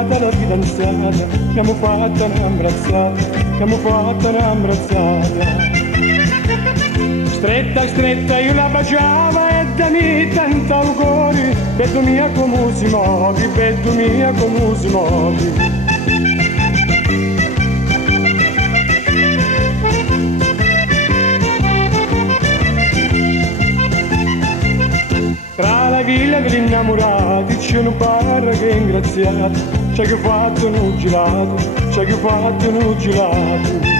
innamorata la fidanzata, abbiamo fatta un'abbrazzata, abbiamo fatta un'abbrazzata. Stretta, stretta io la baciava e da me tanto auguri, vedo mia come si muovi, vedo mia come si muovi. Tra la villa degli innamorati c'è un bar che è ingraziato, c'è che fatto un gelato, c'è che fatto un gelato.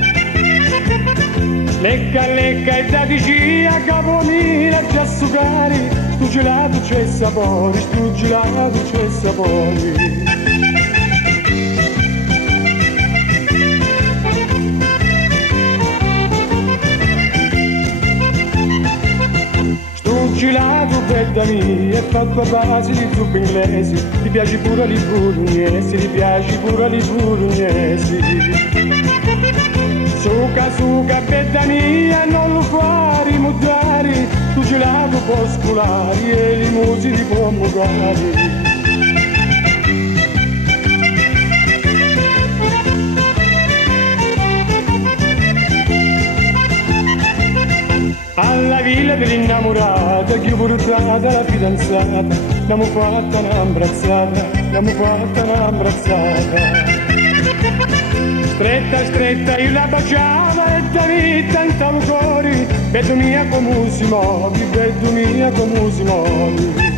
Lecca, lecca e datici a capomila già sucari, stu gelato c'è sapore, stu gelato c'è sapore. Gelato bella mia, è fatto a base di zucche inglesi, ti piace pure li bolognesi, ti piace pure li bolognesi. Suca, suca, bella mia, non lo fare mudare, tu gelato può scolare e li musi ti può mugare. Alla villa dell'innamorata che ho portata la fidanzata, abbiamo fatta un'abbrazzata, abbiamo fatta un'abbrazzata. Stretta, stretta io la baciava e da me tanto auguri, vedo mia come si muovi, vedo mia come si muovi.